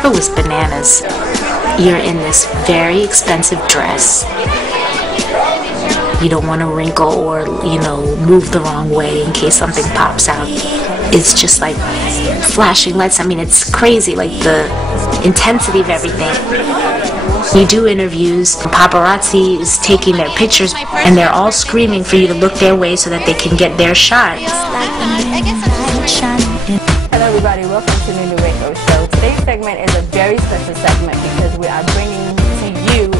carpet was bananas. You're in this very expensive dress. You don't want to wrinkle or, move the wrong way in case something pops out. It's just like flashing lights. I mean, it's crazy, like the intensity of everything. You do interviews, paparazzi is taking their pictures, and they're all screaming for you to look their way so that they can get their shot. Hello everybody, welcome to Nunu Wako Show. Today's segment is a very special segment because we are bringing to you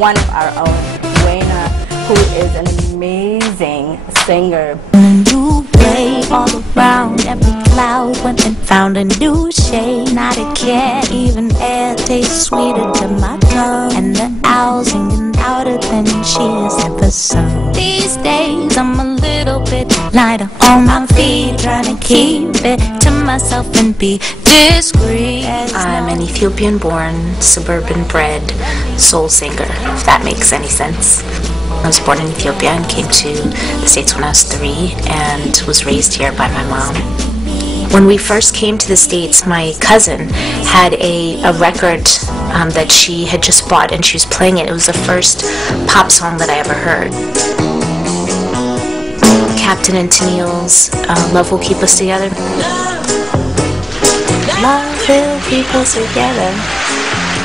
one of our own, Wayna, who is an amazing singer. A new way all around, every cloud went and found a new shade. Not a care, even air tastes sweeter to my tongue. And the owls singing louder than she has ever sung. These days I'm a little bit lighter on my feet, trying to keep it to myself and be discreet. I'm an Ethiopian-born, suburban-bred soul singer, if that makes any sense. I was born in Ethiopia and came to the States when I was 3 and was raised here by my mom. When we first came to the States, my cousin had a record that she had just bought and she was playing it. It was the first pop song that I ever heard. Captain and Tennille's Love Will Keep Us Together. Love will keep us together.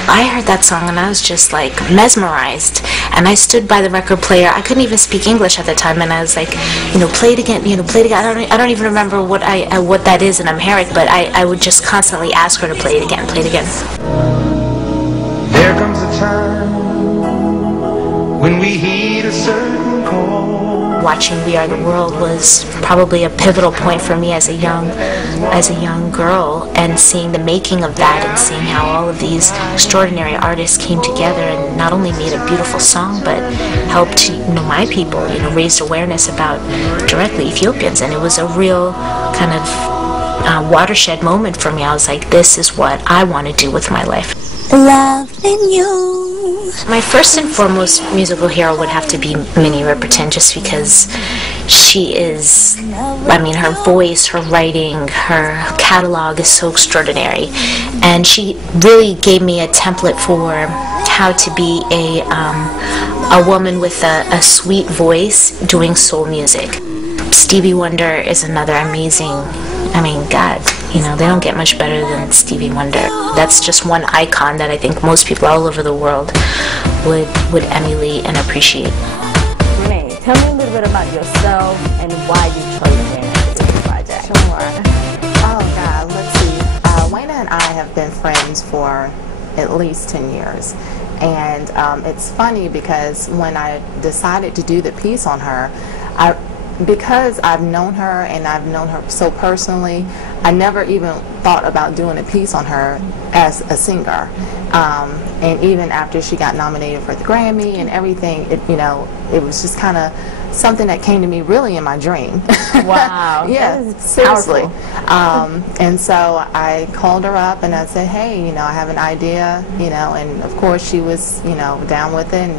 I heard that song and I was just like mesmerized, and I stood by the record player. I couldn't even speak English at the time, and I was like, play it again, play it again. I don't even remember what that is in Amharic, but I would just constantly ask her to play it again, play it again. There comes a time when we heed a certain call. Watching We Are the World was probably a pivotal point for me as a young girl, and seeing the making of that and seeing how all of these extraordinary artists came together and not only made a beautiful song but helped my people raised awareness about directly Ethiopians, and it was a real kind of watershed moment for me. I was like, this is what I want to do with my life. Loving you. My first and foremost musical hero would have to be Minnie Riperton, just because she is, her voice, her writing, her catalog is so extraordinary, and she really gave me a template for how to be a woman with a sweet voice doing soul music. Stevie Wonder is another amazing, God, they don't get much better than Stevie Wonder. That's just one icon that I think most people all over the world would emulate and appreciate. Renee, tell me a little bit about yourself and why you chose Wayna for this project. Sure. Oh God, let's see. Wayna and I have been friends for at least 10 years. And it's funny because when I decided to do the piece on her, because I've known her and I've known her so personally, I never even thought about doing a piece on her as a singer. And even after she got nominated for the Grammy and everything, it was just kind of something that came to me really in my dream. Wow. Yeah, seriously. And so I called her up and I said, hey, I have an idea, and of course she was, down with it,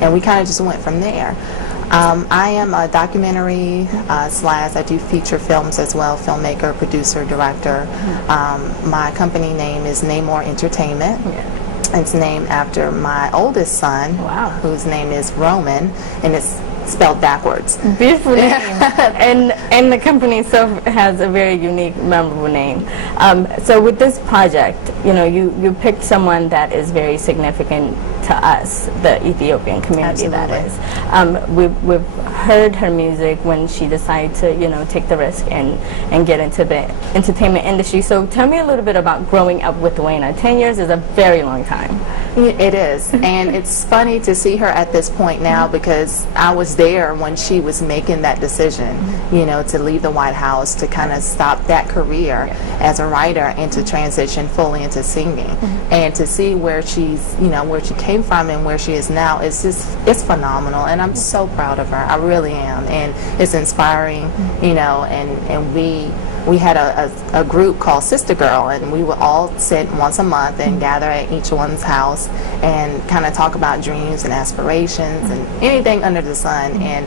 and we kind of just went from there. I am a documentary / I do feature films as well, filmmaker, producer, director. My company name is Namor Entertainment. It's named after my oldest son, whose name is Roman, and it's spelled backwards. Beautiful name. and the company itself has a very unique, memorable name. So with this project, you picked someone that is very significant to us, the Ethiopian community. Absolutely. That is. We've heard her music when she decided to take the risk and get into the entertainment industry. So tell me a little bit about growing up with Wayna. 10 years is a very long time. It is, and it's funny to see her at this point now because I was there when she was making that decision, to leave the White House, to kind of stop that career as a writer and to transition fully into singing, and to see where she's, where she came from and where she is now. It's phenomenal, and I'm so proud of her. I really am, and it's inspiring, and we had a group called Sister Girl, and we would all sit once a month and gather at each one's house and kind of talk about dreams and aspirations and anything under the sun. And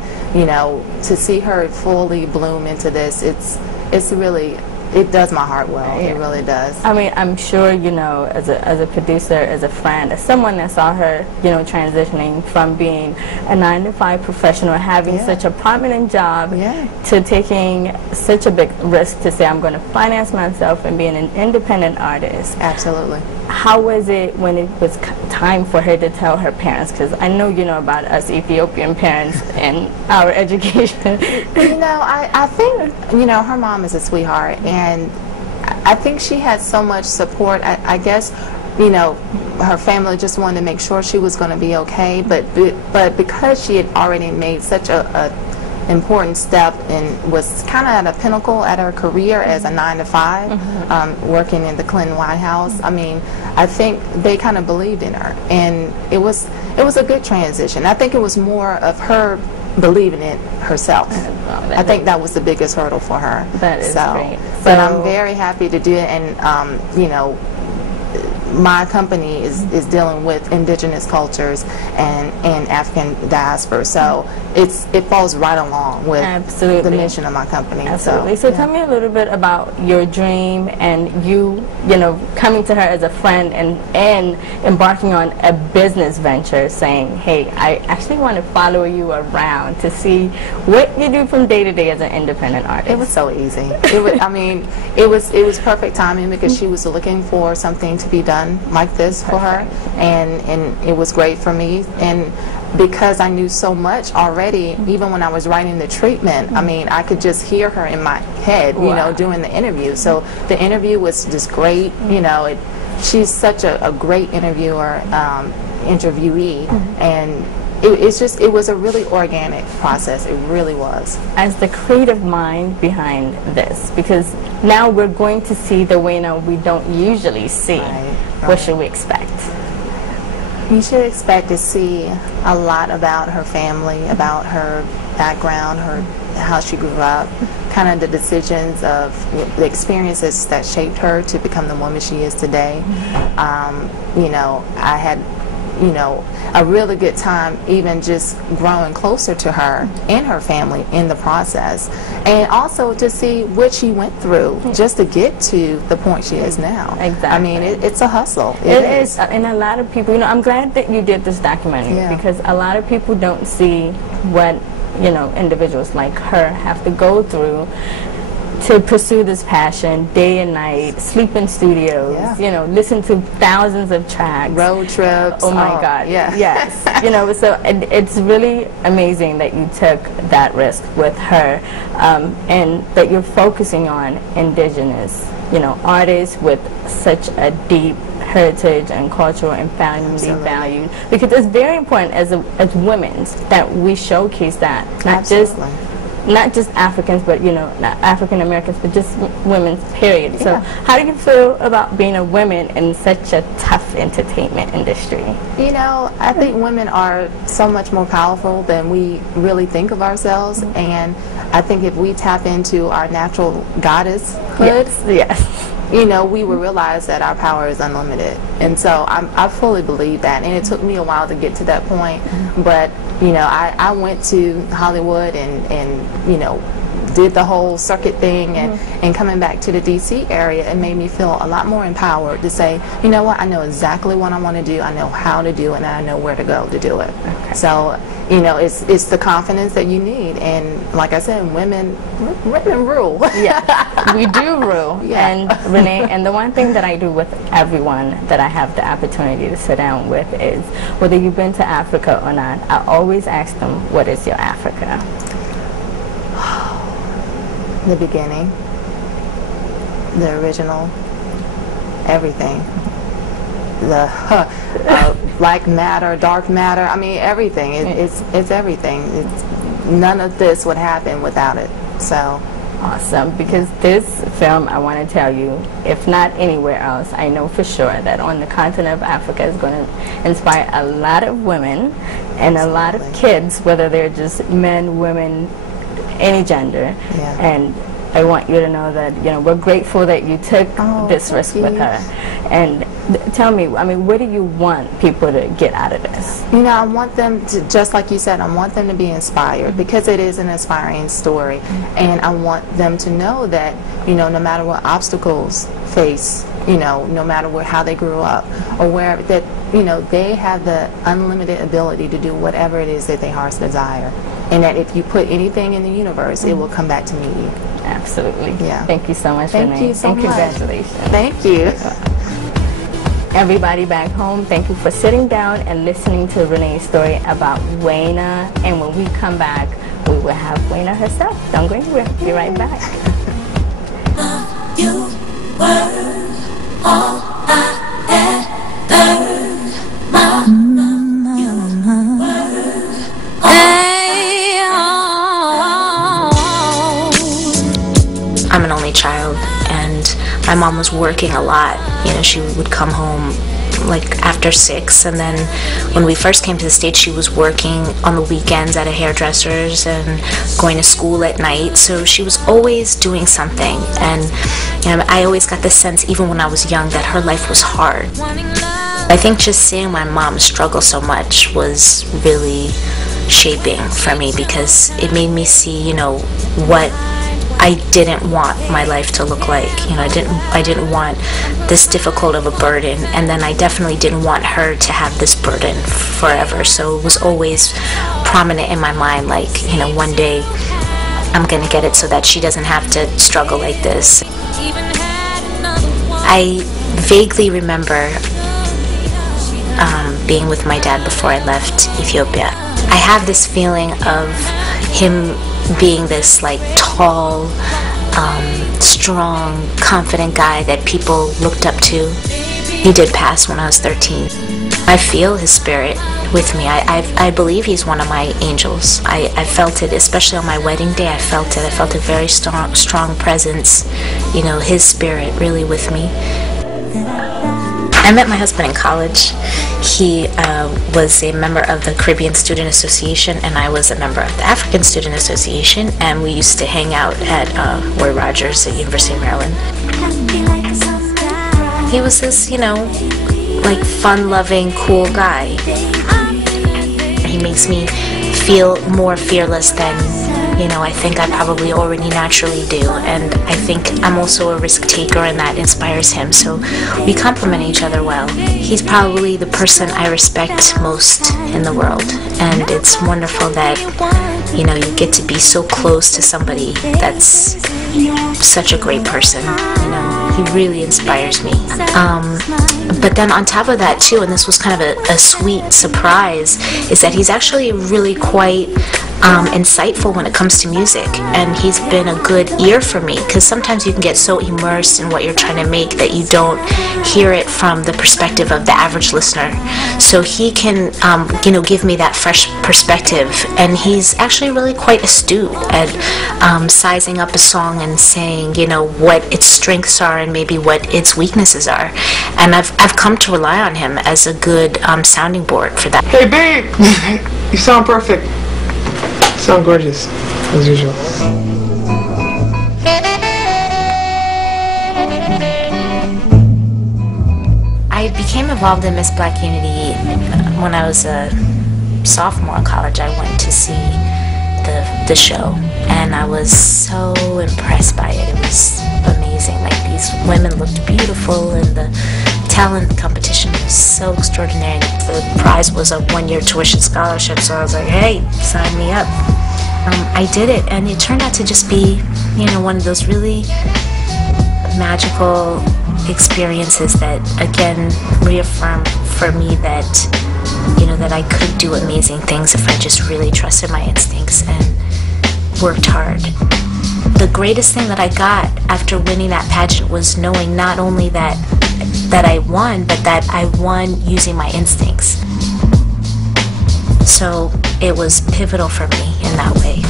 to see her fully bloom into this, it's really it does my heart well. It really does. I mean, I'm sure, you know, as a producer, as a friend, as someone that saw her, you know, transitioning from being a 9-to-5 professional, having such a prominent job, to taking such a big risk to say, I'm going to finance myself and being an independent artist. Absolutely. How was it when it was time for her to tell her parents? Because I know you know about us Ethiopian parents and our education. You know, I think, you know, her mom is a sweetheart, and I think she had so much support. I guess, you know, her family just wanted to make sure she was going to be okay, but because she had already made such a important step and was kind of at a pinnacle at her career as a 9-to-5, working in the Clinton White House. I mean, I think they kind of believed in her, and it was a good transition. I think it was more of her believing in herself. I think that was the biggest hurdle for her. That is great. But I'm very happy to do it, and you know, my company is dealing with indigenous cultures and African diaspora, so it falls right along with the mission of my company. Absolutely. So tell me a little bit about your dream and you know, coming to her as a friend and embarking on a business venture, saying, hey, I actually want to follow you around to see what you do from day to day as an independent artist. It was so easy. It was, I mean, it was perfect timing because she was looking for something to be done like this for her, and it was great for me. And because I knew so much already, even when I was writing the treatment, I mean, I could just hear her in my head, you know, doing the interview. So the interview was just great. You know, she's such a great interviewer, interviewee, and it was a really organic process. It really was. As the creative mind behind this, because now we're going to see the Wayna we don't usually see. What should we expect? You should expect to see a lot about her family, about her background, how she grew up, kind of the decisions of the experiences that shaped her to become the woman she is today. You know, I had, you know, a really good time even just growing closer to her and her family in the process, and also to see what she went through just to get to the point she is now. Exactly. I mean, it's a hustle. It is. And a lot of people, you know, I'm glad that you did this documentary, because a lot of people don't see what, you know, individuals like her have to go through to pursue this passion day and night, sleep in studios, you know, listen to thousands of tracks, road trips. Oh my God, yes. You know, so it's really amazing that you took that risk with her, and that you're focusing on indigenous, you know, artists with such a deep heritage and cultural and family value, because it's very important as women that we showcase that, not just Africans, but, you know, not African Americans, but just women, period. So how do you feel about being a woman in such a tough entertainment industry? You know, I think women are so much more powerful than we really think of ourselves, and I think if we tap into our natural goddesshood, you know, we will realize that our power is unlimited. And so I fully believe that, and it took me a while to get to that point, but, you know, I went to Hollywood and you know, did the whole circuit thing, and coming back to the DC area, it made me feel a lot more empowered to say, you know what, I know exactly what I want to do, I know how to do it, and I know where to go to do it. So, you know, it's the confidence that you need, and like I said, women rule. We do rule. And Renee, and the one thing that I do with everyone that I have the opportunity to sit down with is, whether you've been to Africa or not, I always ask them, what is your Africa? The beginning, the original, everything. The black matter, dark matter, I mean, everything. It's everything. None of this would happen without it. So awesome, because this film, I want to tell you, if not anywhere else, I know for sure that on the continent of Africa is going to inspire a lot of women and a lot of kids, whether they're just men, women, any gender, and I want you to know that, you know, we're grateful that you took this risk with her. And tell me, I mean, what do you want people to get out of this? You know, I want them to, just like you said, I want them to be inspired, because it is an inspiring story. And I want them to know that, you know, no matter what obstacles face, you know, no matter how they grew up or wherever, that, you know, they have the unlimited ability to do whatever it is that their hearts desire. And that if you put anything in the universe, it will come back to meet you. Absolutely. Yeah. Thank you so much, Thank Renee. you so much. Congratulations. Thank you. Everybody back home, thank you for sitting down and listening to Renee's story about Wayna. And when we come back, we will have Wayna herself. Don't go anywhere. Be right back. You were all I ever, Mama. You were I'm an only child, and my mom was working a lot. You know, she would come home like after 6, and then when we first came to the States, she was working on the weekends at a hairdresser's and going to school at night, so she was always doing something. And you know, I always got the sense, even when I was young, that her life was hard. I think just seeing my mom struggle so much was really shaping for me, because it made me see, you know, what I didn't want my life to look like. You know, I didn't want this difficult of a burden, and then I definitely didn't want her to have this burden forever. So it was always prominent in my mind, like, you know, one day I'm gonna get it so that she doesn't have to struggle like this. I vaguely remember being with my dad before I left Ethiopia. I have this feeling of him being this like tall, strong, confident guy that people looked up to. He did pass when I was 13. I feel his spirit with me. I believe he's one of my angels. I felt it, especially on my wedding day. I felt it. I felt a very strong presence, you know, his spirit really with me. I met my husband in college. He was a member of the Caribbean Student Association, and I was a member of the African Student Association, and we used to hang out at Roy Rogers at University of Maryland. He was this, you know, like fun-loving, cool guy. He makes me feel more fearless than, you know, I think I probably already naturally do, and I think I'm also a risk taker, and that inspires him, so we complement each other well. He's probably the person I respect most in the world, and it's wonderful that, you know, you get to be so close to somebody that's such a great person. You know, he really inspires me. But then on top of that too, and this was kind of a sweet surprise, is that he's actually really quite insightful when it comes to music, and he's been a good ear for me, because sometimes you can get so immersed in what you're trying to make that you don't hear it from the perspective of the average listener. So he can you know, give me that fresh perspective, and he's actually really quite astute at sizing up a song and saying, you know, what its strengths are and maybe what its weaknesses are, and I've come to rely on him as a good sounding board for that. Hey babe, you sound perfect. You sound gorgeous, as usual. I became involved in Miss Black Unity when I was a sophomore in college. I went to see the show, and I was so impressed by it. It was amazing. Like, these women looked beautiful, and the talent competition was so extraordinary. The prize was a 1-year tuition scholarship, so I was like, hey, sign me up. I did it, and it turned out to just be, you know, one of those really magical experiences that, again, reaffirmed for me that, you know, that I could do amazing things if I just really trusted my instincts and worked hard. The greatest thing that I got after winning that pageant was knowing not only that I won, but that I won using my instincts. So it was pivotal for me in that way.